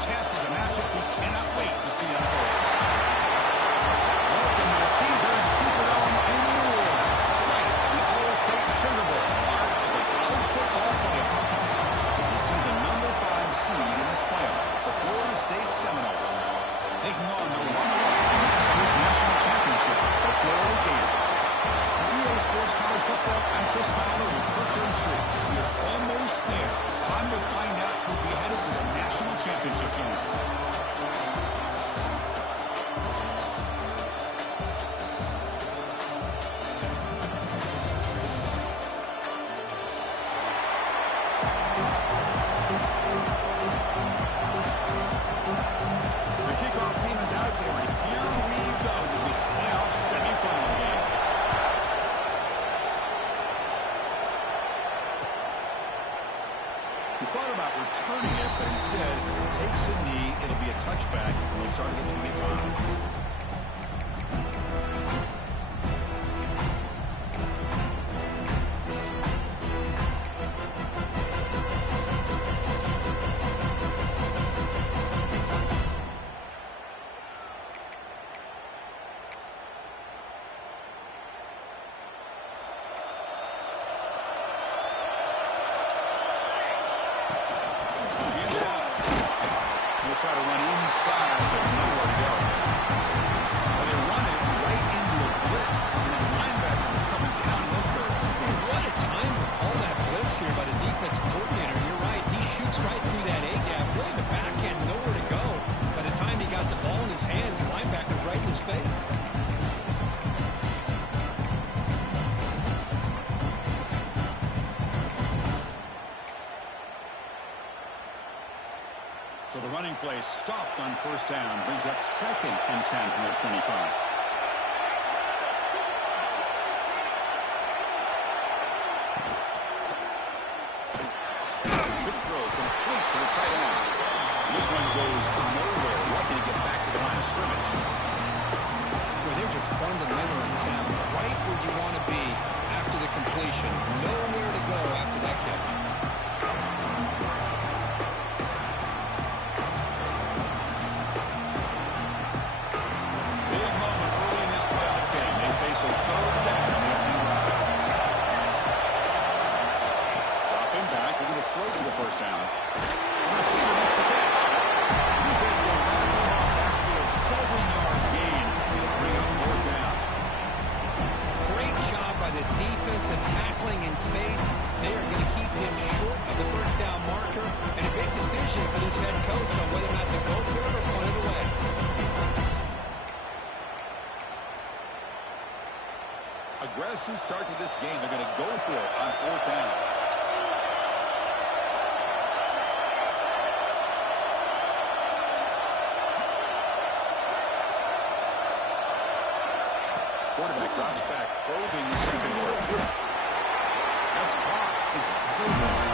test is a matchup we cannot wait to see unfold. Welcome to the Caesars Superdome in New Orleans, site of the Iowa State Sugar Bowl, part of the college football playoff. As we see the number 5 seed in this playoff, the Florida State Seminoles, taking on the runner-up Masters National Championship, the Florida Gators. EA Sports College Football, I'm Chris Fowler with Kirkland Street. We are almost there. Time to find out who'll be headed for the national championship game. The kickoff team is out there, and here we go with this playoff semifinal game. He thought about returning it, but instead takes a knee. It'll be a touchback. He'll start at the 25. Try to run inside, but nowhere to go. Well, they run it right into a blitz, and that linebacker was coming down the curve. Man, what a time to call that blitz here by the defensive coordinator. You're right. He shoots right through that A-gap. Really, the back end, nowhere to go. By the time he got the ball in his hands, the linebacker's right in his face. So the running play stopped on first down, brings up 2nd and 10 from their 25. Good throw, complete to the tight end. And this one goes nowhere, lucky to get back to the line of scrimmage. Well, they're just fundamentally sound, right where you want to be after the completion. Nowhere to go after that kick. First down. The receiver makes the catch. Defense will back him off after a 7-yard gain. Bring up 4th down. Great job by this defensive tackling in space. They are going to keep him short of the first down marker. And a big decision for this head coach on whether or not to go for it or punt it away. Aggressive start to this game. They're going to go for it on 4th down. Quarterback drops back, probing the secondary. That's caught. It's Cleveland.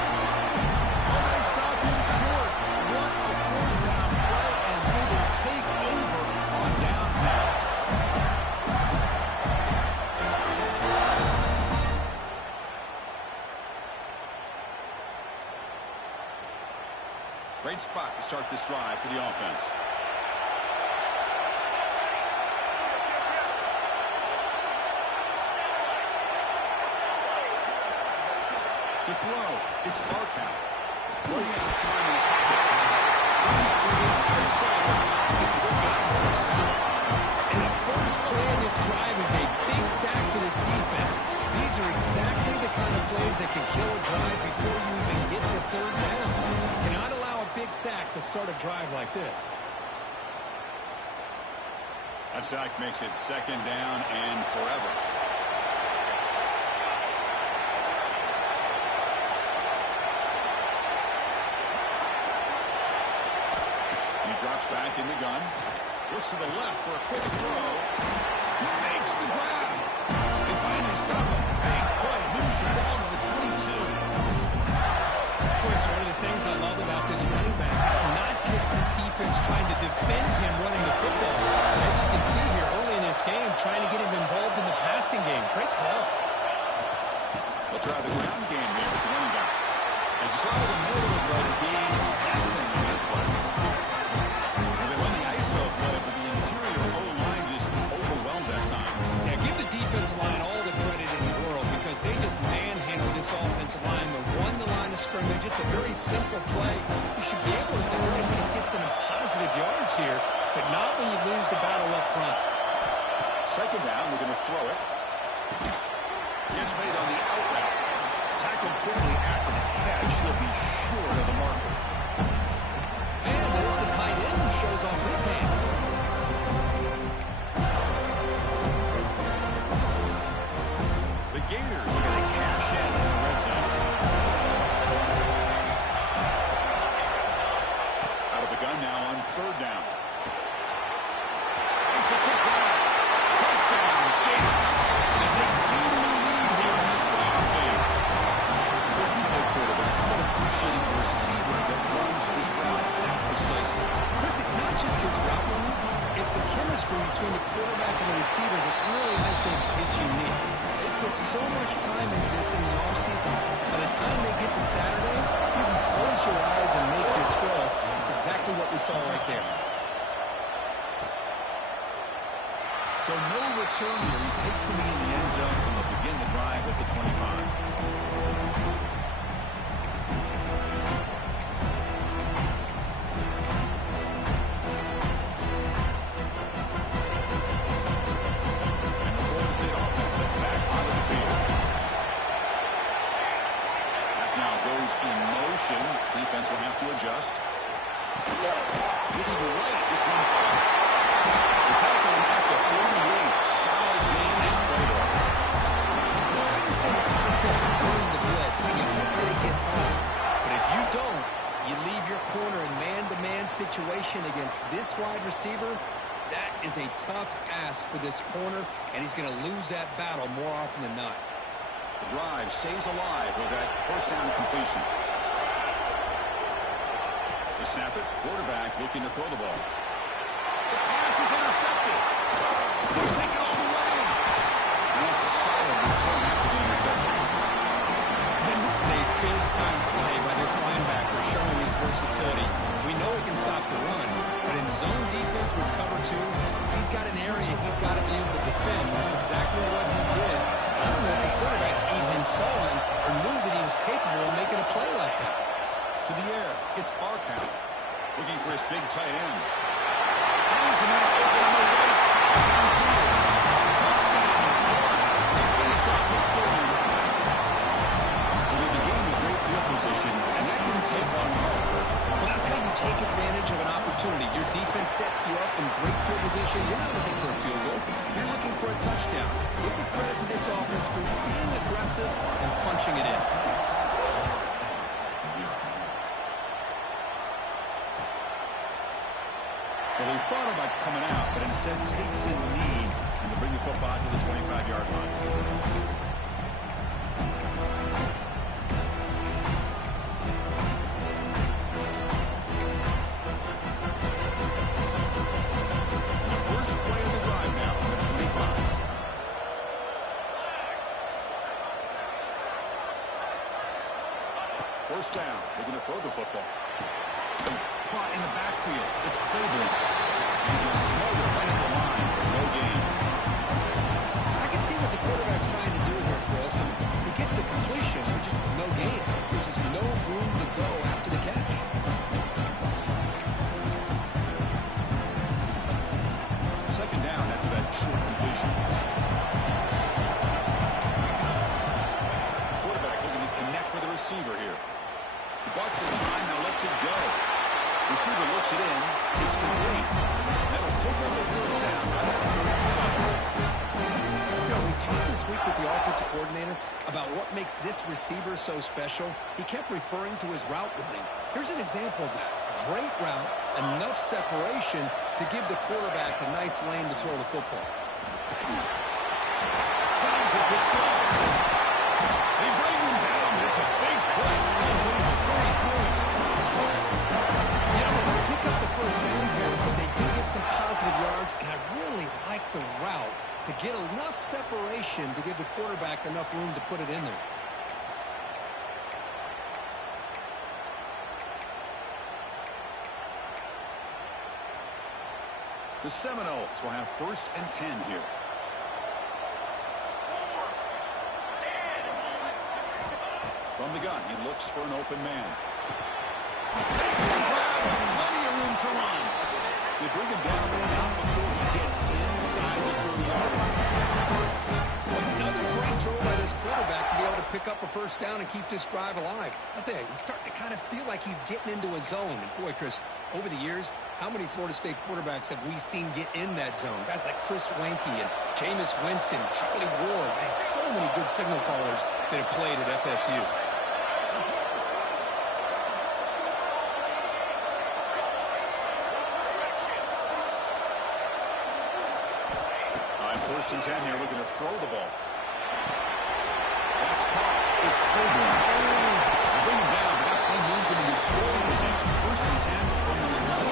Oh, they stopped him short. What a 4th down play, and they will take over on downs now. Great spot to start this drive for the offense. To throw, it's Barkow. Running out of time in the pocket. Trying to create outside the pocket. They've got him for a sack. And the first play of this drive is a big sack for this defense. These are exactly the kind of plays that can kill a drive before you even get the 3rd down. You cannot allow a big sack to start a drive like this. That sack makes it 2nd down and forever. Drops back in the gun. Looks to the left for a quick throw. He makes the grab. They finally stop him. Big play. Moves the ball to the 22. Of course, one of the things I love about this running back, it's not just this defense trying to defend him running the football. As you can see here early in this game, trying to get him involved in the passing game. Great call. They'll try the ground game here with the running back. They try the middle, but gain nothing on that play. lose the battle up front. Second down, we're going to throw it. Catch made on the out route. Tackled quickly after the catch. He'll be short of the marker. And there's the tight end who shows off his hands. The Gators are going to cash in the red zone. Out of the gun now on third down. It's a quick route. Touchdown, Gators. As they clean the lead here in this playoff game. Coach, you play quarterback. How appreciating a receiver that runs his routes that precisely. Chris, it's not just his route running. It's the chemistry between the quarterback and the receiver that really, I think, is unique. They put so much time into this in the offseason. By the time they get to Saturdays, you can close your eyes and make your throw. It's exactly what we saw right there. So no return here. He takes him in the end zone and will begin the drive at the 25. Defense will have to adjust. Looking right, this one caught. The tackle him at the 38. Solid game, nice play there. I understand the concept of running the blitz, and you hope that it gets home. But if you don't, you leave your corner in man-to-man situation against this wide receiver. That is a tough ask for this corner, and he's going to lose that battle more often than not. The drive stays alive with that first down completion. They snap it. Quarterback looking to throw the ball. The pass is intercepted. He'll take it all the way. And it's a solid return after the interception. And this is a big-time play by this linebacker showing his versatility. We know he can stop the run, but in zone defense with cover two, he's got an area he's got to be able to defend. That's exactly what he did. And I don't know if the quarterback even saw him or knew that he was capable of making a play like that. To the air, it's Arkow. Looking for his big tight end. Hands him out open on the right side downfield. Touchdown, Florida. They finish off the scoring. Well, they began with great field position, and that didn't take long at all. Well, that's how you take advantage of an opportunity. Your defense sets you up in great field position. You're not looking for a field goal. You're looking for a touchdown. Give the credit to this offense for being aggressive and punching it in. Well, he thought about coming out, but instead takes in lead and to bring the football to the 25-yard line. The first play of the drive now on the 25. First down. They're going to throw the football. Caught in the backfield. It's Claiborne. And he's smothered right at the line for no gain. I can see what the quarterback's trying to do here, Chris. And he gets the completion, but just no gain. There's just no room to go after the catch. Second down after that short completion. Quarterback looking to connect with the receiver here. He bought some time, now lets it go. Receiver looks it in. It's complete. That'll pick up the first down right at the 37. You know, we talked this week with the offensive coordinator about what makes this receiver so special. He kept referring to his route running. Here's an example of that. Great route, enough separation to give the quarterback a nice lane to throw the football. Sounds a good throw. They bring him down. It's a big play. Up the first down here, but they do get some positive yards, and I really like the route to get enough separation to give the quarterback enough room to put it in there. The Seminoles will have 1st and 10 here. From the gun, he looks for an open man. Takes the grab and plenty of room to run. They bring him down, but not before he gets inside the 30-yard line. Another great throw by this quarterback to be able to pick up a first down and keep this drive alive. I'll tell you, he's starting to kind of feel like he's getting into a zone. And boy, Chris, over the years, how many Florida State quarterbacks have we seen get in that zone? Guys like Chris Weinke and Jameis Winston, Charlie Ward, man, so many good signal callers that have played at FSU. On 1st and 10 here, looking to throw the ball. That's caught. It's Claiborne. Bring him down, but that moves him into scoring position. 1st and 10 from the 11.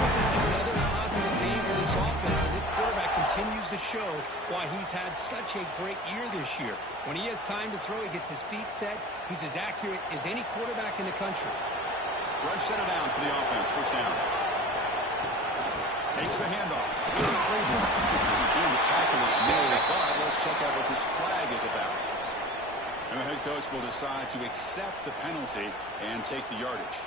This is another positive game for this offense, and this quarterback continues to show why he's had such a great year this year. When he has time to throw, he gets his feet set. He's as accurate as any quarterback in the country. Fresh set of downs for the offense. 1st down. Takes the handoff. Here's Claiborne. And the tackle is made, but let's check out what this flag is about. And the head coach will decide to accept the penalty and take the yardage.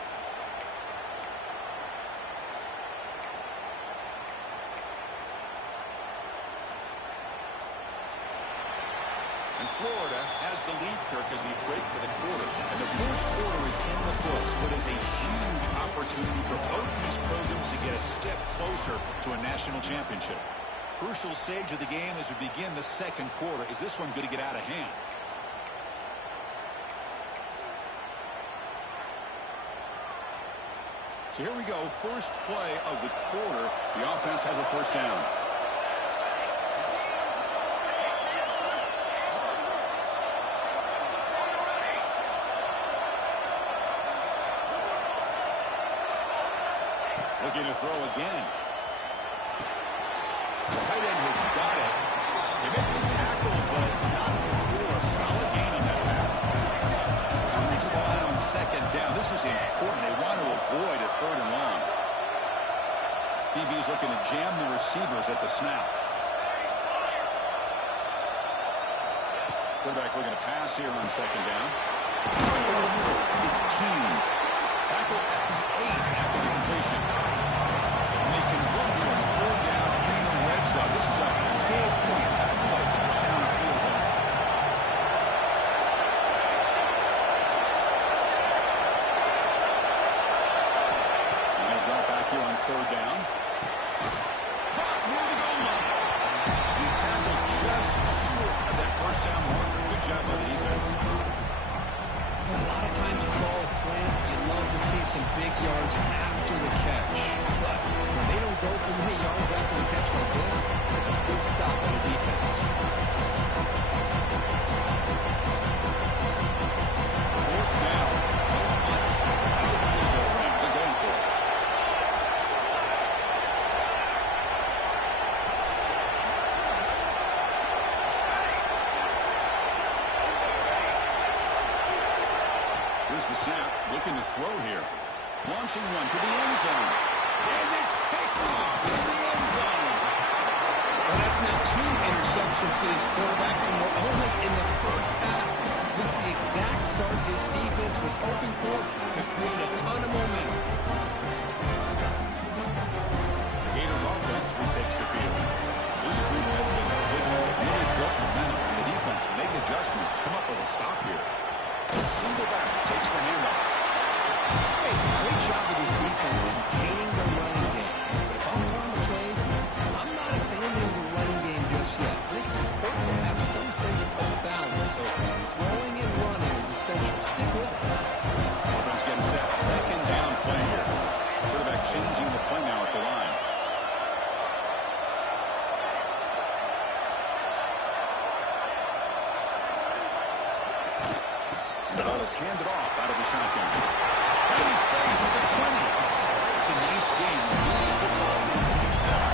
And Florida has the lead, Kirk, as we break for the quarter. And the first quarter is in the books, but is a huge opportunity for both these programs to get a step closer to a national championship. Crucial stage of the game as we begin the second quarter. Is this one going to get out of hand? So here we go, first play of the quarter. The offense has a first down. Looking to throw again. The tight end has got it. They make the tackle, but not before a solid gain on that pass. Coming to the line on 2nd down. This is important. They want to avoid a 3rd and long. DB is looking to jam the receivers at the snap. Quarterback looking to pass here on 2nd down. It's Keene. Tackle at the 8 after the completion. And they convert here on 4th down in the red zone. This is a 4-point tackle, a touchdown or field goal. They're going to drop back here on 3rd down. Caught near the goal line. He's tackled just short of that first down marker. Good job by the defense. A lot of times you call a slant, you love to see some big yards after the catch. But when they don't go for many yards after the catch like this, that's a good stop on the defense. 4th down. Out of the field goal range. They're going for it. Here's the snap, looking to throw here. Launching one to the end zone. And it's picked off in the end zone. Well, that's now 2 interceptions for this quarterback, and we're only in the first half. This is the exact start this defense was hoping for to create a ton of momentum. The Gators offense retakes the field. This group has been really built momentum, and the defense make adjustments. Come up with a stop here. Single back takes the handoff. Hey, it's a great job of this defense containing the running game. But if I'm calling the plays, I'm not abandoning the running game just yet. I think it's important to have some sense of balance. So throwing and running is essential. Stick with it. Offense getting set. 2nd down play here. Quarterback changing the play now at the line. Ball is handed off out of the shotgun. And he stays at the 20. It's a nice game. Really football needs to be set.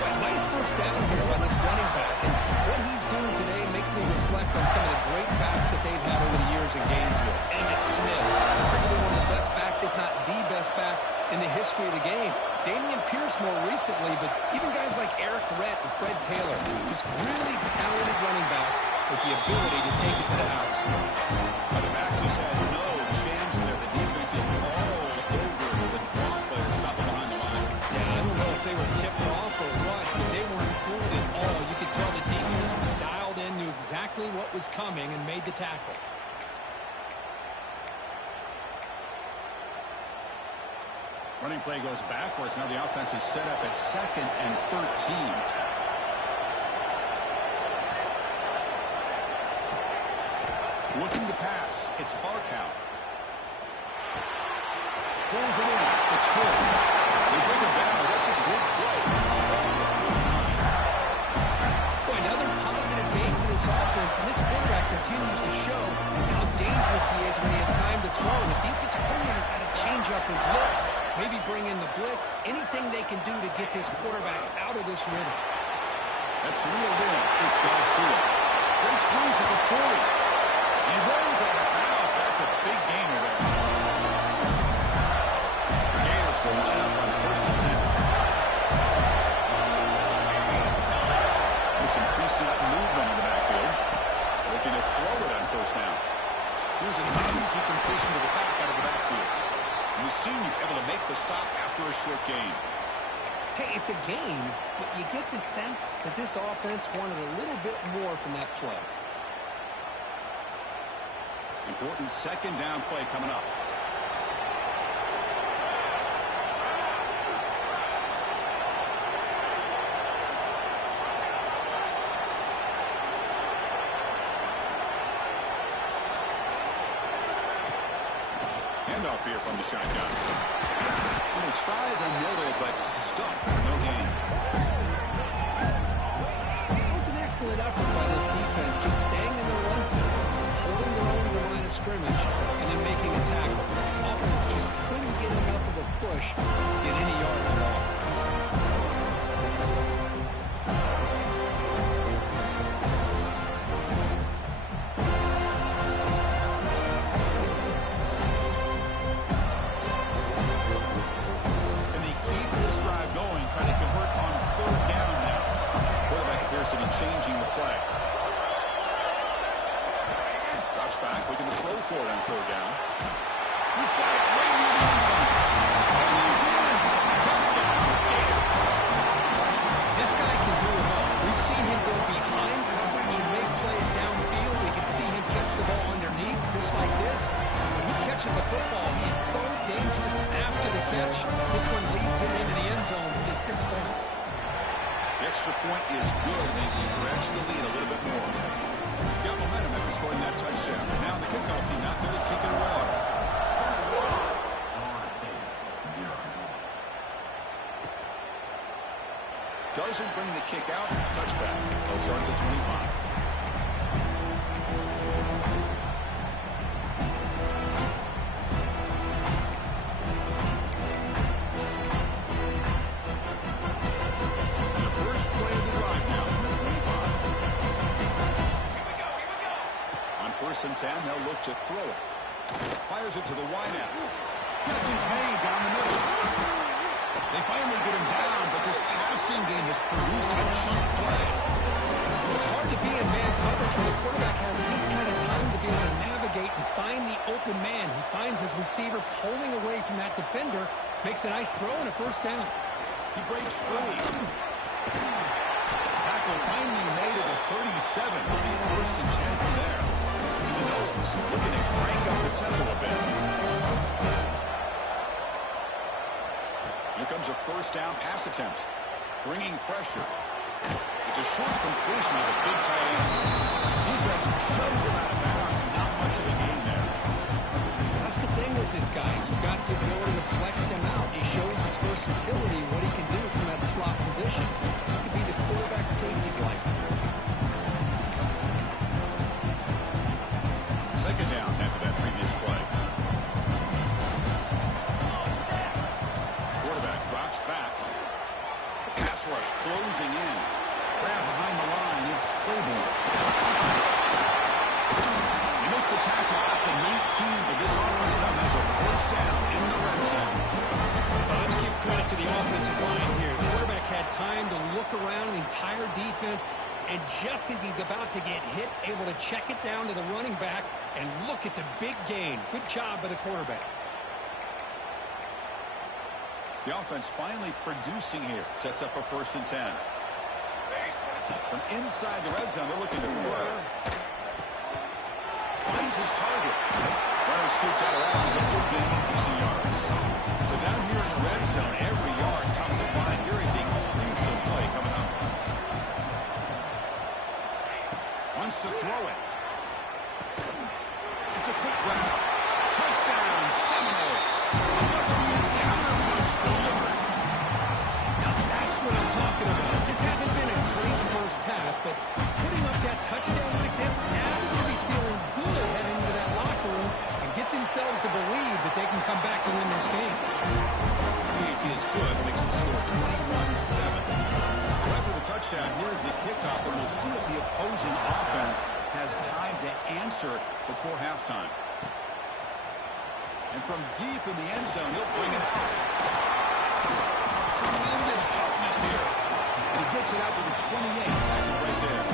Well, nice first down here by this running back. And what he's doing today makes me reflect on some of the great backs that they've had over the years in Gainesville. Emmitt Smith, arguably one of the best backs, if not the best back in the history of the game. Damian Pierce more recently, but even guys like Eric Rhett and Fred Taylor, just really talented running backs with the ability to take it to the house. The back just had no chance there. The defense is all over the drop player stopping behind the line. Yeah, I don't know if they were tipped off exactly what was coming and made the tackle. Running play goes backwards. Now the offense is set up at 2nd and 13. Looking to pass. It's Barkow. Pulls it in. It's Hill. They bring it down. That's a good play. It's the ball with 49. Boy, another positive game for this offense, and this quarterback continues to show how dangerous he is when he has time to throw. The defensive coordinator's got to change up his looks, maybe bring in the blitz, anything they can do to get this quarterback out of this rhythm. That's reeled in. It's Garcia. Great squeeze at the 40. He runs out of bounds. That's a big gainer there. Gators will line up on 1st and 10. There's some pre-snap movement in the backfield. Looking to throw it on 1st down. Here's an easy completion to the back out of the backfield. And the senior able to make the stop after a short gain. Hey, it's a game, but you get the sense that this offense wanted a little bit more from that play. Important 2nd down play coming up. Handoff here from the shotgun. And he tries a middle, but stuck. No gain. It was an excellent effort by this defense, just staying in their run fence, holding their own to the line of scrimmage, and then making a tackle. Offense just couldn't get enough of a push to get any yards at all. And they keep this drive going, trying to convert on 3rd down now. Quarterback appears to be changing the play. Drops back, looking to throw for it on 3rd down. He's got it right near the end zone. And he's in. Touchdown, Gators. This guy can do it all. We've seen him go behind coverage and make plays downfield. We can see him catch the ball underneath, just like this. When he catches a football, he is so dangerous after the catch. This one leads him into the end zone for the 6 points. The extra point is good, and they stretch the lead a little bit more. Got momentum after scoring that touchdown. Now the kickoff team not there to kick it away. Doesn't bring the kick out. Touchback. They'll start at the 25. The first play of the drive now from the 25. On 1st and 10, they'll look to throw it. Fires it to the wideout. Catch is made down the middle. They finally get him down, but this passing game has produced a chunk play. It's hard to be in man coverage when the quarterback has this kind of time to be able to navigate and find the open man. He finds his receiver pulling away from that defender, makes a nice throw and a 1st down. He breaks free. Tackle finally made at the 37. It'll be 1st and 10 from there. And the Noles looking to crank up the tempo a bit. Here comes a 1st down pass attempt. Bringing pressure. It's a short completion of a big tight end. Defense shoves him out of bounds. Not much of a gain there. That's the thing with this guy. You've got the ability to flex him out. He shows his versatility, what he can do from that slot position. He could be the quarterback safety blanket. 2nd down after that previous play. Quarterback drops back. Pass rush closing in. Grab behind the line. It's Claiborne. They make the tackle at the 19, but this offense now has a 1st down in the red zone. Well, let's give credit to the offensive line here. The quarterback had time to look around the entire defense, and just as he's about to get hit, able to check it down to the running back, and look at the big gain. Good job by the quarterback. The offense finally producing here. Sets up a 1st and 10. From inside the red zone, they're looking to throw. Finds his target. Runner scoots out of bounds after gaining decent yards. So down here in the red zone, every yard tough to find. Here is a crucial play coming up. Wants to throw it. It's a quick grab. Touchdown, Seminoles. Much-needed counter punch delivered. Now that's what I'm talking about. This hasn't been a great first half, but putting up that touchdown like this, now they're going to be feeling good heading into that locker room and get themselves to believe that they can come back and win this game. PAT is good, makes the score 21-7. So after the touchdown, here's the kickoff, and we'll see if the opposing offense has time to answer before halftime. And from deep in the end zone, he'll bring it out. Tremendous toughness here. And he gets it out with a 28 tackle right there.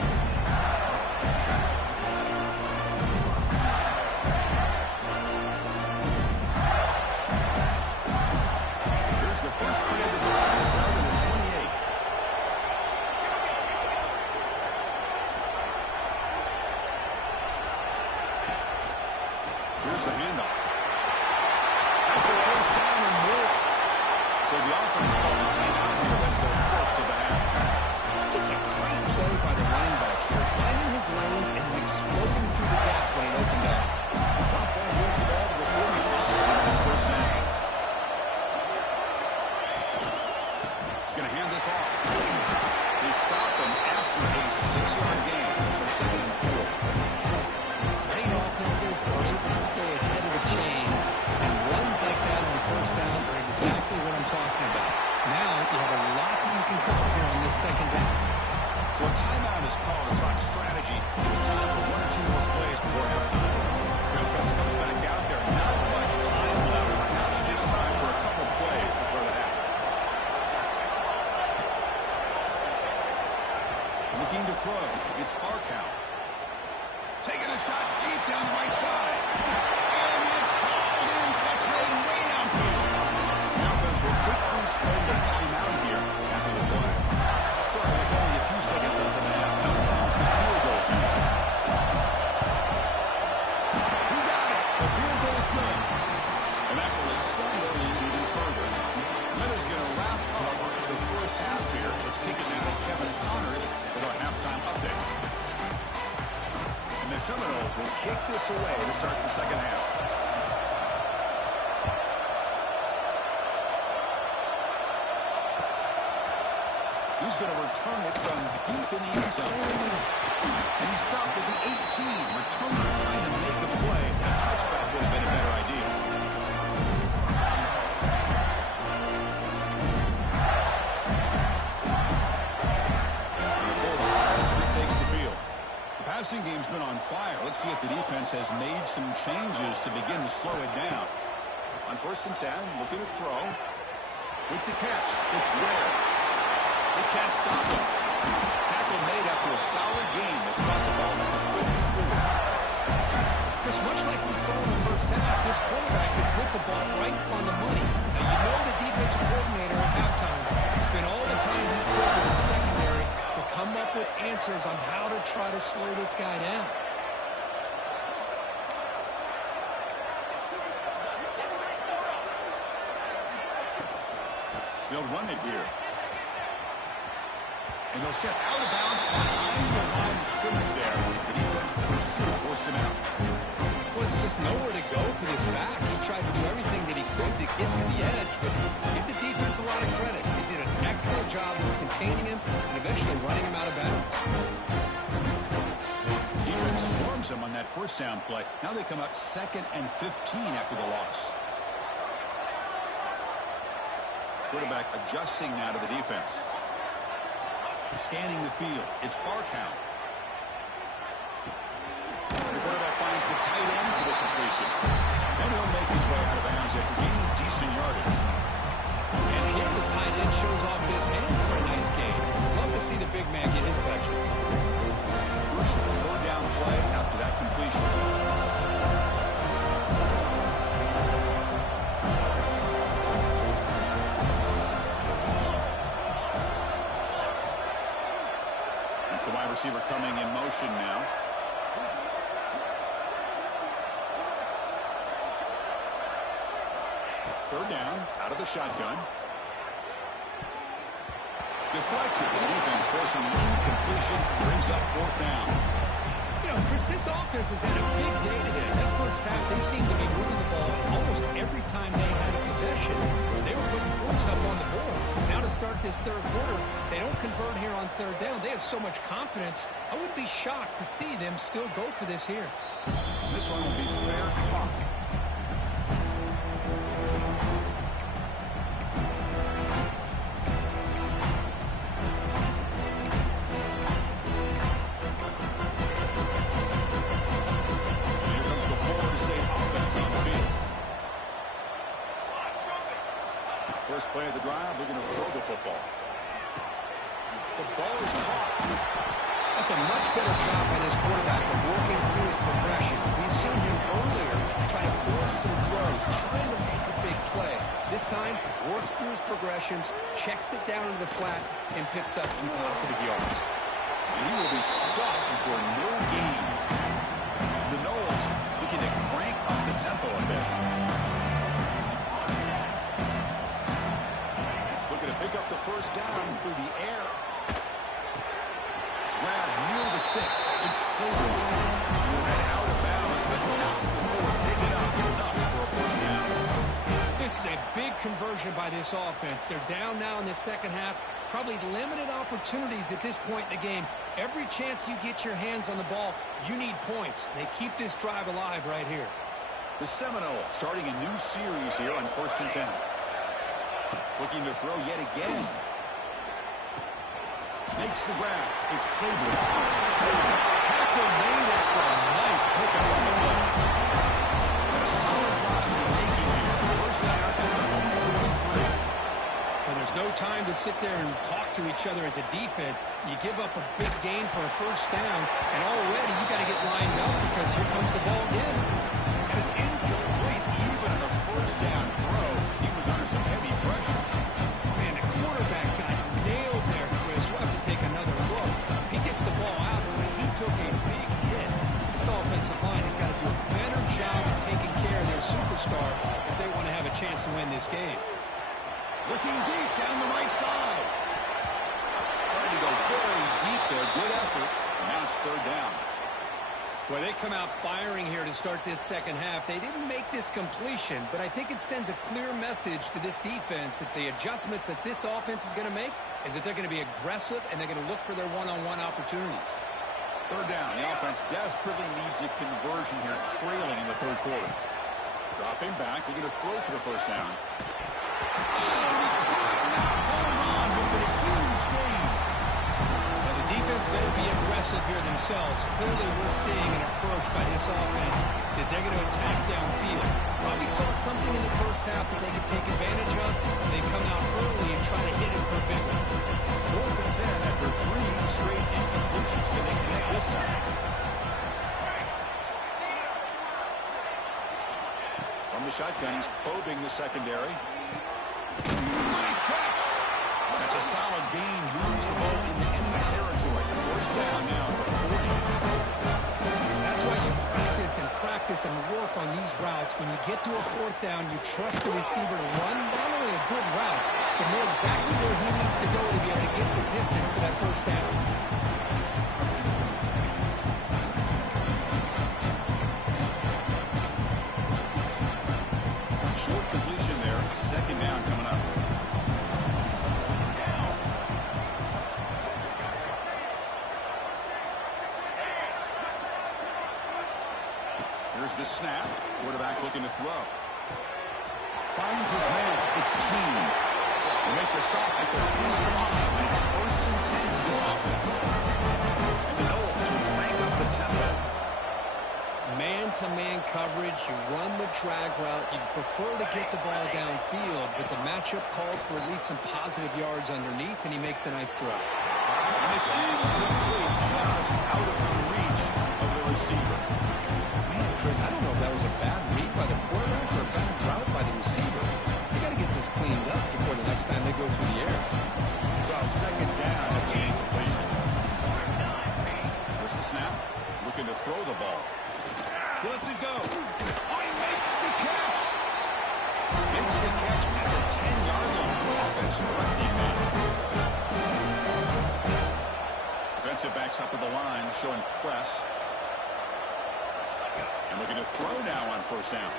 Here's the first play of the drive. Start at the 28. Here's the handoff. That's the first down and more. So the offense calls a timeout here. That's their first of the half. Just a great play by the running back here, finding his lanes and then exploding through the gap when it opened up. Well, here's the ball to the 45 on the first down. He's going to hand this off. They stop him after a 6-yard gain. So 2nd and 4. Great offenses are able to stay ahead of the chains, and runs like that on first down are exactly what I'm talking about. Now you have a lot that you can cover here on this second down. So a timeout is called to talk strategy. Give it time for 1 or 2 more plays before halftime. The offense comes back out there. Not much time left. Perhaps just time for a couple plays before the half. Looking to throw. It's Barkow. Taking a shot deep down the right side. And it's hauled in. Catch made way downfield. The offense will quickly spend a timeout here after the play. So with only a few seconds left in the half, now it comes the field goal. He got it. The field goal is good. And that will extend their lead even further. Miller's going to wrap up the first half here. Let's kick it now to Kevin Connors with our halftime update. And the Seminoles will kick this away to start the second half. He's going to return it from deep in the end zone. And he stopped at the 18. Returner trying to make a play. A touchback would have been a better idea. And the Florida offense retakes the field. The passing game's been on fire. Let's see if the defense has made some changes to begin to slow it down. On 1st and 10, looking to throw. With the catch, it's Ware. They can't stop him. Tackle made after a solid gain. They spot the ball at the 44. Just much like we saw in the first half, this quarterback could put the ball right on the money. Now, you know the defensive coordinator at halftime spent all the time he could with his secondary to come up with answers on how to try to slow this guy down. They'll run it here. And they'll step out of bounds behind the line of scrimmage there. The defense pursuit forced him out. Well, there's just nowhere to go for this back. He tried to do everything that he could to get to the edge, but give the defense a lot of credit. They did an excellent job of containing him and eventually running him out of bounds. Defense swarms him on that first down play. Now they come up 2nd and 15 after the loss. Quarterback adjusting now to the defense. Scanning the field. It's Barkow. The quarterback finds the tight end for the completion. And he'll make his way out of bounds after gaining decent yardage. And here the tight end shows off his hands for a nice gain. Love to see the big man get his touches. Crucial 3rd down play after that completion. Watch the wide receiver coming in motion now. Third down, out of the shotgun. Deflected. The defense forcing the incompletion. Brings up fourth down. You know, Chris, this offense has had a big day today. That first half, they seemed to be moving the ball almost every time they had a possession. They were putting points up on the board. Now to start this third quarter, they don't convert here on third down. They have so much confidence. I wouldn't be shocked to see them still go for this here. This one will be fair caught. First play of the drive, looking to throw the football. The ball is caught. That's a much better job by this quarterback of working through his progressions. We've seen him earlier try to force some throws, trying to make a big play. This time, works through his progressions, checks it down into the flat, and picks up some positive yards. And he will be stuffed for no gain. The Noles looking to crank up the tempo a bit. Pick up the first down through the air. Grab near the sticks. It's Claiborne. He'll head out of bounds, but not before picking up enough for a first down. This is a big conversion by this offense. They're down now in the second half. Probably limited opportunities at this point in the game. Every chance you get your hands on the ball, you need points. They keep this drive alive right here. The Seminoles starting a new series here on 1st and 10. Looking to throw yet again. Makes the grab. It's Claiborne. Tackle made after a nice pickup on the play. A solid drive in the making here. First down at the home 43. And there's no time to sit there and talk to each other as a defense. You give up a big gain for a first down, and already you got to get lined up because here comes the ball again. And it's incomplete even on a first down throw. He was under some heavy pressure. Man, the quarterback got nailed there, Chris. We'll have to take another look. He gets the ball out, but he took a big hit. This offensive line has got to do a better job of taking care of their superstar if they want to have a chance to win this game. Looking deep down the right side. Trying to go very deep there. Good effort. Now it's third down. Well, they come out firing here to start this second half. They didn't make this completion, but I think it sends a clear message to this defense that the adjustments that this offense is going to make is that they're going to be aggressive and they're going to look for their one-on-one opportunities. Third down. The offense desperately needs a conversion here, trailing in the third quarter. Dropping back. They're going to throw for the first down. Hold on. Would have been a huge gain. Now, the defense better be aggressive here themselves. Clearly, we're seeing an approach by this offense that they're going to attack downfield. Probably saw something in the first half that they could take advantage of. They come out early and try to hit it for a big one. 4th and 10 after 3 straight incompletions. Can they connect this time? From the shotgun, he's probing the secondary. Great catch! That's a solid gain. Moves the ball into enemy territory. First down now for 40. That's why you practice and work on these routes. When you get to a fourth down, you trust the receiver to run not only a good route, but know exactly where he needs to go to be able to get the distance for that first down. Short completion there. Second down coming up. Here's the snap. Quarterback looking to throw. Finds his man. It's Keene. They make the stop at the 25, and it's 1st and 10 to this offense. And the Noles will crank up the tempo. Man-to-man coverage, you run the drag route. You prefer to get the ball downfield, but the matchup called for at least some positive yards underneath, and he makes a nice throw. And it's incomplete, just out of the reach of the receiver. Man, Chris, I don't know if that was a bad read by the quarterback or a bad route by the receiver. They got to get this cleaned up before the next time they go through the air. So second down, a game completion. snap, looking to throw the ball. He lets it go. Oh, he makes the catch. Makes the catch at the 10-yard line. Offense striking that. Defensive backs up at the line, showing press. And looking to throw now on first down.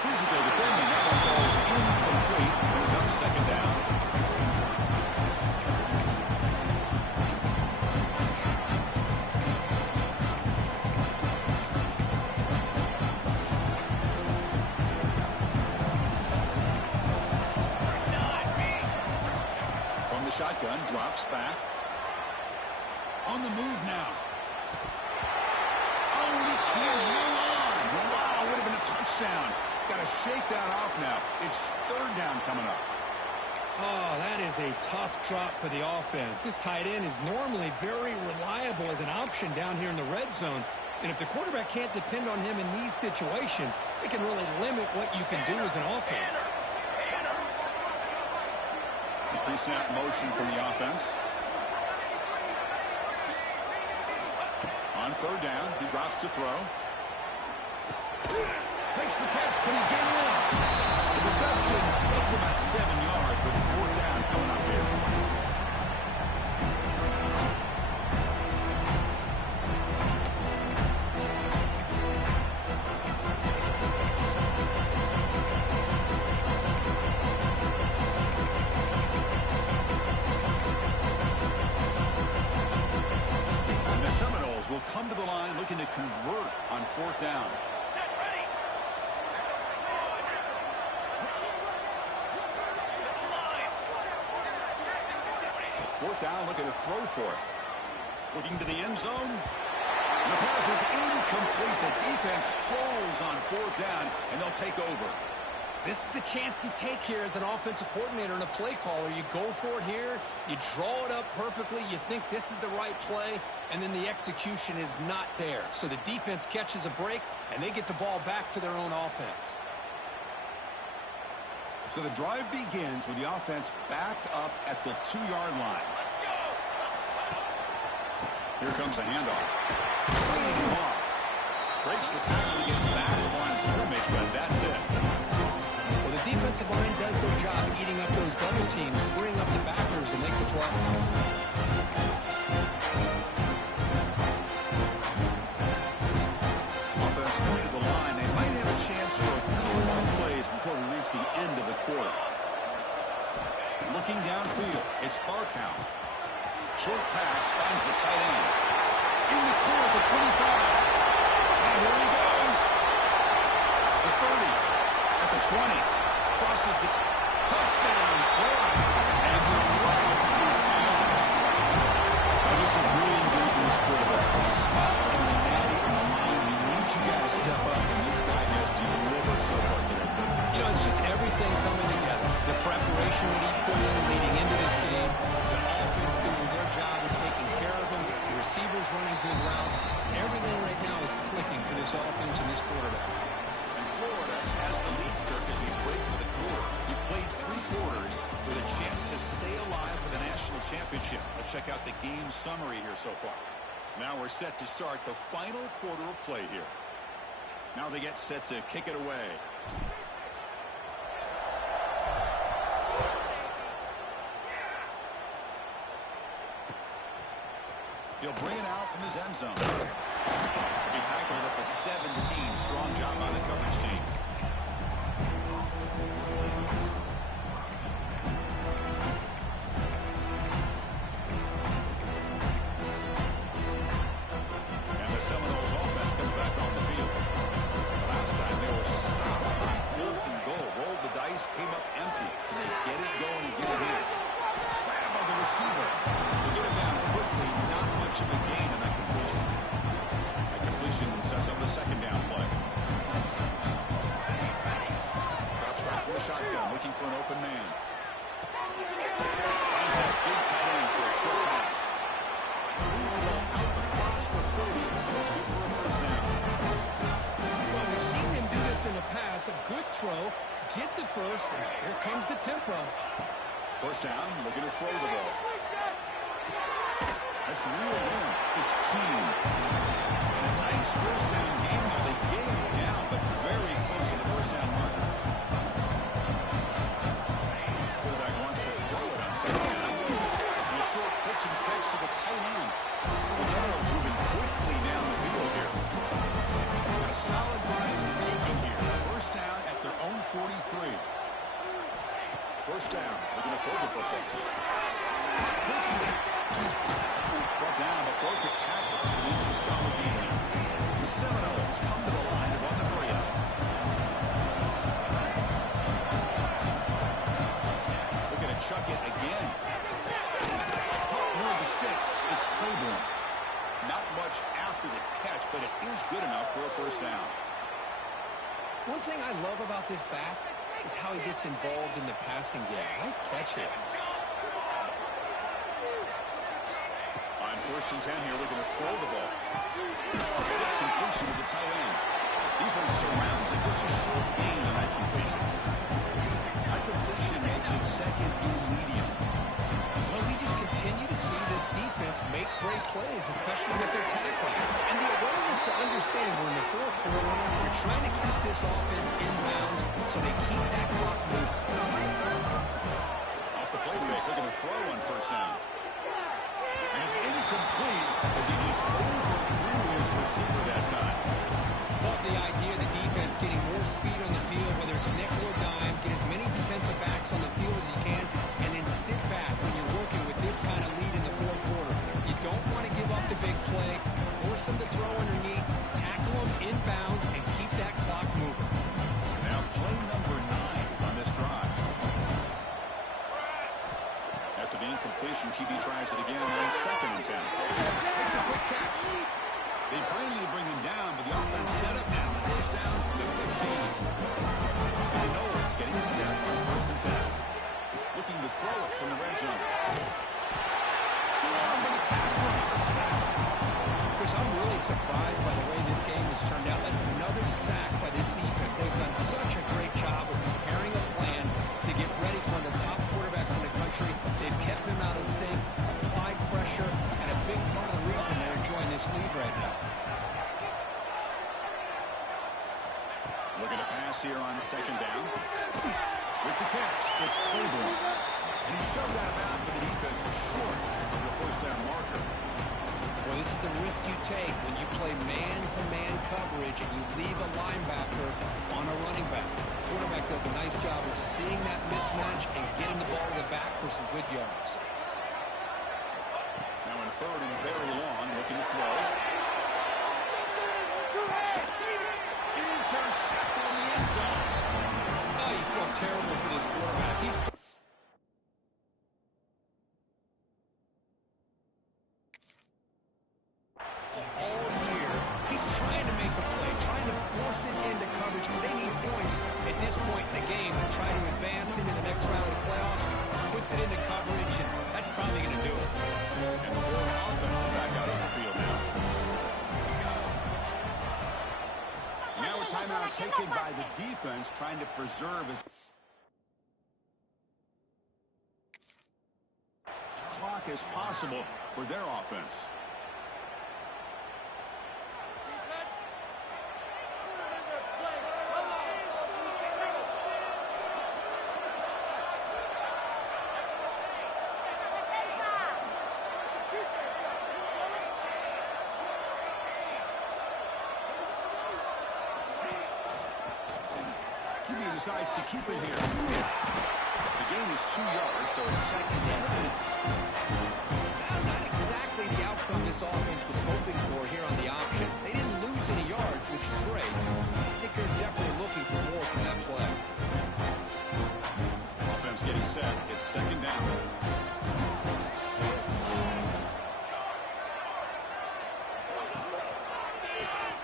Physical defending. That one ball is incomplete. Brings up second down. From the shotgun, drops back. On the move now. Oh, and he can't hang on. Wow, would have been a touchdown. Got to shake that off now. It's third down coming up. Oh, that is a tough drop for the offense. This tight end is normally very reliable as an option down here in the red zone. And if the quarterback can't depend on him in these situations, it can really limit what you can do as an offense. The pre-snap motion from the offense. On third down, he drops to throw. Makes the catch. Can he get in? The reception makes about 7 yards, but fourth down coming up here. And the Seminoles will come to the line looking to convert on fourth down. Fourth down, looking to throw for it. Looking to the end zone. And the pass is incomplete. The defense holds on fourth down, and they'll take over. This is the chance you take here as an offensive coordinator and a play caller. You go for it here. You draw it up perfectly. You think this is the right play, and then the execution is not there. So the defense catches a break, and they get the ball back to their own offense. So the drive begins with the offense backed up at the 2-yard line. Here comes a handoff. Fighting him off. Breaks the tackle to get back to the line of scrimmage, but that's it. Well, the defensive line does their job eating up those double teams, freeing up the backers to make the play. Offense coming to the line. They might have a chance for a couple more plays before we reach the end of the quarter. Looking downfield, it's Barkow. Short pass finds the tight end. In the clear at the 25. And here he goes. The 30. At the 20. Crosses the touchdown flag. And the route is on. That is a brilliant game from this quarterback. A spot in the natty and the line. He needs you guys to step up, and this guy has delivered so far today. You know, it's just everything coming together. The preparation that he put in leading into this game, the offense doing their job of taking care of him, the receivers running good routes. Everything right now is clicking for this offense and this quarterback. And Florida has the lead, Kirk, as we break for the quarter. We played 3 quarters with a chance to stay alive for the national championship. Let's check out the game summary here so far. Now we're set to start the final quarter of play here. Now they get set to kick it away. He'll bring it out from his end zone. He tackled at the 17. Strong job by the coverage team. And the Seminoles offense comes back on the field. Last time they were stopped by 4th and goal. Rolled the dice, came up empty. Can they get it going again here? Grabbed by the receiver. They get him down quickly. Not much of a gain in that completion. That completion sets up a second down play. Drops back for the shotgun, looking for an open man. Finds that big tight end for a short pass. Moves the ball out across the 30. That's good for a first down. Well, we've seen him do this in the past. A good throw, get the first, and here comes the tempo. First down, looking to throw the ball. That's real wind. It's keen. And a nice first down gain. Now they gave it down, but very close to the first down marker. Quarterback wants to throw it on second down. And a short pitch and catch to the tight end. The Yellows moving quickly down the field here. Got a solid drive in the making here. First down at their own 43. First down. We're going to throw the football. Quickly. Brought down, but broke the tackle. It's a solid game. The Seminoles come to the line to run the hurry up. We're going to chuck it again. Near the sticks. It's Claiborne. Not much after the catch, but it is good enough for a first down. One thing I love about this back is how he gets involved in the passing game. Nice catch here. On 1st and 10 here, looking to throw the ball. Completion to the tight end. Defense surrounds it. Just a short gain on that completion. That completion makes it second and medium. Well, we just continue to see this defense make great plays, especially with their tackling. And the awareness to understand we're in the 4th quarter, we're trying to keep this offense in bounds so they keep that clock moving. Off the play fake, looking to throw on first down. And it's incomplete as he just overthrew his receiver that time. Love the idea of the defense getting more speed on the field, whether it's nickel or dime, get as many defensive backs on the field as you can, and then sit back when you're working with this kind of lead in the 4th quarter. You don't want to give up the big play, force them to throw underneath, tackle them in bounds, and keep that clock moving. Now play number 9 on this drive. After the incompletion, QB tries it again on 2nd and 10. It's a quick catch. They finally bring him down, but the offense set up at the first down from the 15. And the Noles getting set on 1st and 10. Looking to throw it from the red zone. Swarm with a pass rush, a sack. Chris, I'm really surprised by the way this game has turned out. That's another sack by this defense. They've done such a great job of preparing a plan to get ready for one of the top quarterbacks in the country. They've kept him out of sync, applied pressure, and a big part of the reason they're enjoying this lead right now. Looking to pass here on 2nd down. With the catch, it's Claiborne. And he shoved out of bounds, but the defense was short of the first down marker. Well, this is the risk you take when you play man-to-man coverage and you leave a linebacker on a running back. The quarterback does a nice job of seeing that mismatch and getting the ball to the back for some good yards. Now in 3rd and very long, looking to throw. Intercepted in the end zone. Oh, you feel terrible for this quarterback. He's all year. He's trying to make a play, trying to force it into coverage because they need points at this point in the game to try to advance into the next round of the playoffs. Puts it into coverage, and that's probably going to do it. And the Florida offense is back out on the field now. Now a timeout taken by the defense, trying to preserve as clock as possible for their offense. Decides to keep it here. The gain is 2 yards, so it's 2nd and 8. Not exactly the outcome this offense was hoping for here on the option. They didn't lose any yards, which is great. I think they're definitely looking for more from that play. Offense getting set. It's 2nd down.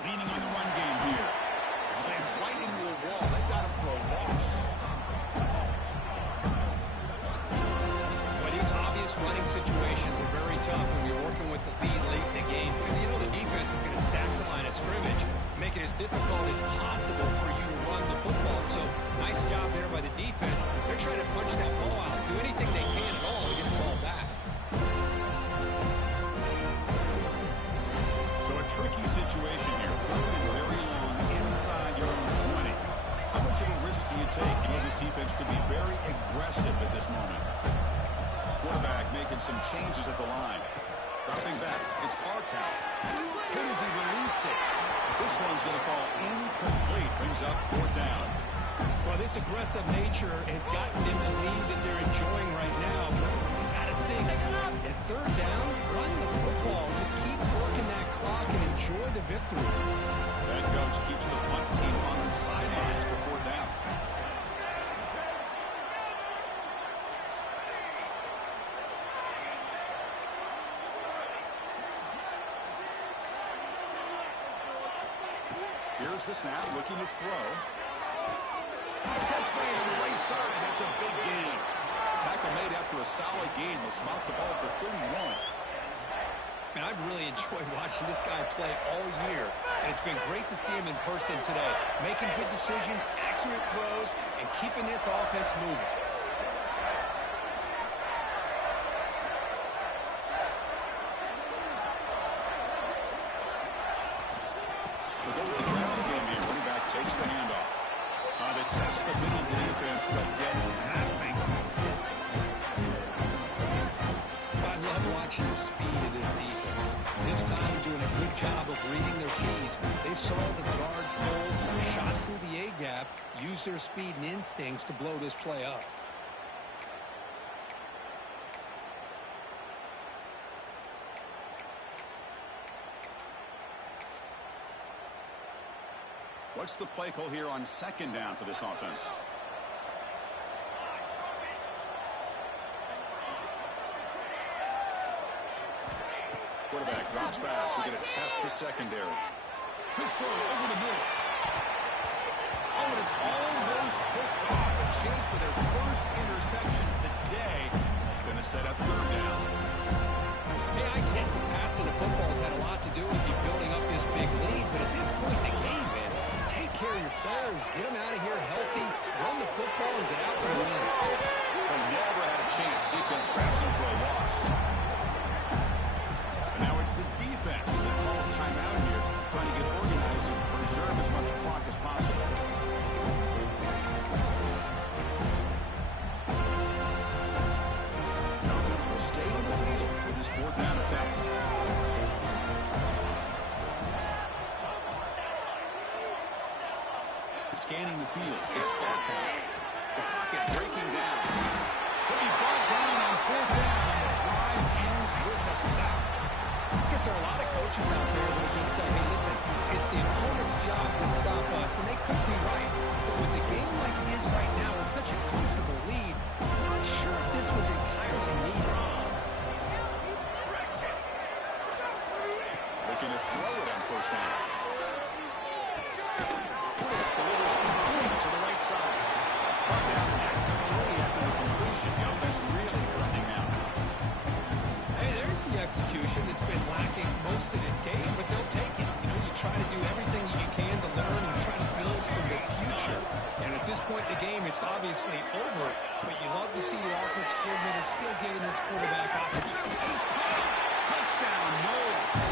Leaning on the run game here. Slams right into a wall. They got him for a loss. But these obvious running situations are very tough when you're working with the lead late in the game because you know the defense is going to stack the line of scrimmage, make it as difficult as possible for you to run the football. So nice job there by the defense. They're trying to punch that ball out, do anything they can at all to get the ball back. offense could be very aggressive at this moment. Quarterback making some changes at the line. Dropping back, it's Barkow. Hit as he released it. This one's going to fall incomplete. Brings up fourth down. Well, this aggressive nature has gotten them the lead that they're enjoying right now. But you got to think, at third down, run the football. Just keep working that clock and enjoy the victory. That coach keeps the punt team on the sidelines for fourth down. Here's the snap, looking to throw. Catch made on the right side. That's a big gain. Tackle made after a solid gain. They'll spot the ball for 31. Man, I've really enjoyed watching this guy play all year, and it's been great to see him in person today, making good decisions, accurate throws, and keeping this offense moving. We'll go with the ground game here. Running back takes the handoff. They test the middle defense, but get nothing. I love watching the speed of this defense. This time doing a good job of reading their keys. They saw the guard pull, shot through the A-gap, used their speed and instincts to blow this play up. What's the play call here on second down for this offense? Quarterback drops back. We're going to test the secondary. Quick throw over the middle. Oh, and it's almost picked off. A chance for their first interception today. It's going to set up third down. Hey, I get the passing the football's had a lot to do with you building up this big lead, but at this point in the game, man, take care of your players, get them out of here healthy, run the football, and get out with a win. They never had a chance. Defense grabs them for a loss. And now it's the defense that calls timeout here, trying to get organized and preserve as much clock as possible. The offense will stay on the field with his fourth down attempt. Scanning the field, it's Barkow. The pocket breaking down. He'll be brought down on fourth down, and the drive ends with a sack. I guess there are a lot of coaches out there that will just say, hey, listen, it's the opponent's job to stop us, and they could be right. But with the game like it is right now with such a comfortable lead, I'm not sure if this was entirely needed. Looking to throw it on first down. Delivers complete to the right side. Brought down at the 30 after the completion. The offense really hurting now. Hey, there's the execution that's been lacking most of this game, but they'll take it. You know, you try to do everything that you can to learn and try to build for the future. And at this point in the game, it's obviously over, but you love to see your offense coordinator still giving this quarterback opportunity. It's caught. Touchdown, Knowles.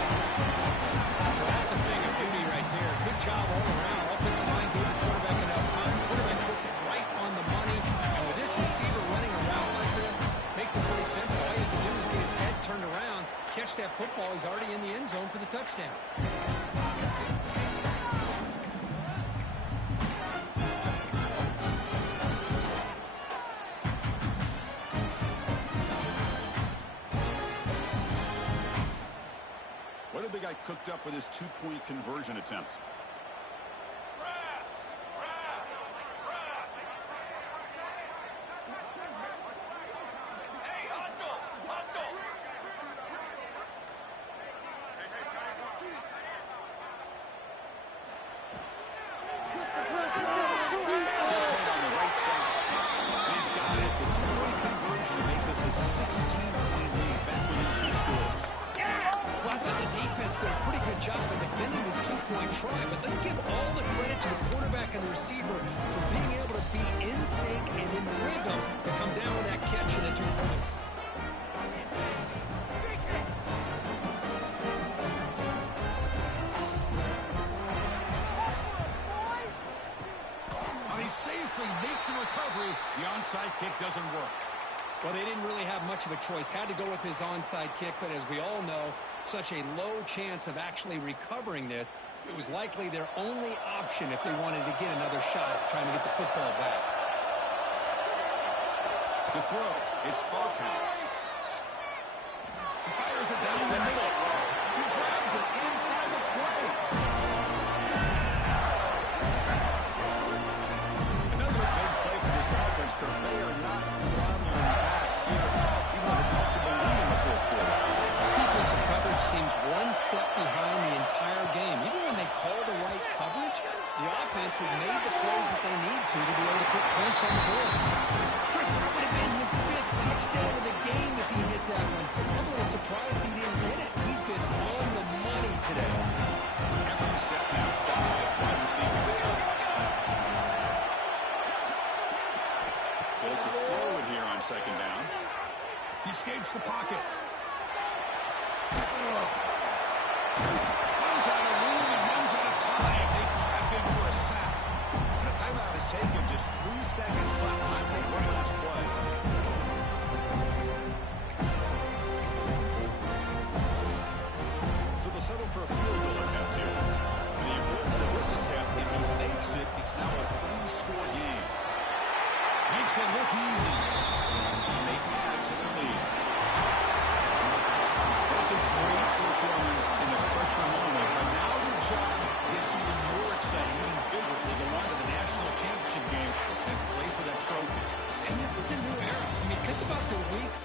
Well, that's a thing of beauty right there. Good job all around. Offensive line gave the quarterback enough time. Quarterback puts it right on the money. And with this receiver running around like this, makes it pretty simple. All you have to do is get his head turned around, catch that football. He's already in the end zone for the touchdown. What have they got cooked up for this two-point conversion attempt? Well, I thought the defense did a pretty good job of defending this two-point try, but Well, they didn't really have much of a choice. Had to go with his onside kick, but as we all know, such a low chance of actually recovering this. It was likely their only option if they wanted to get another shot trying to get the football back. To throw, it's Parkhouse. He fires it down the middle. He grabs it inside the 20. Another big play for this offense, Kirk. They are not throttling back here, even with a comfortable lead in the fourth quarter. This defensive coverage seems one step behind the entire game. Even when they call the right coverage, the offense has made the plays that they need to be able to put points on the board. Chris, that would have been his 5th touchdown of the game if he hit that one. I'm a little surprised he didn't get it. He's been on the money today. Every set now, 5 wide receivers. Built to throw it here on second down. He escapes the pocket. Runs out of room and runs out of time. They trap him for a sack. And a timeout is taken. Just 3 seconds left. Time for one last play. So they'll settle for a field goal attempt here. And the importance of this attempt, if he makes it, it's now a 3-score game. Makes it look easy. And they add to their lead. That's a great performance in the pressure moment. But now the job gets even more exciting, even bigger to go on to the national championship game and play for that trophy. And this is a new era. I mean, think about the weeks.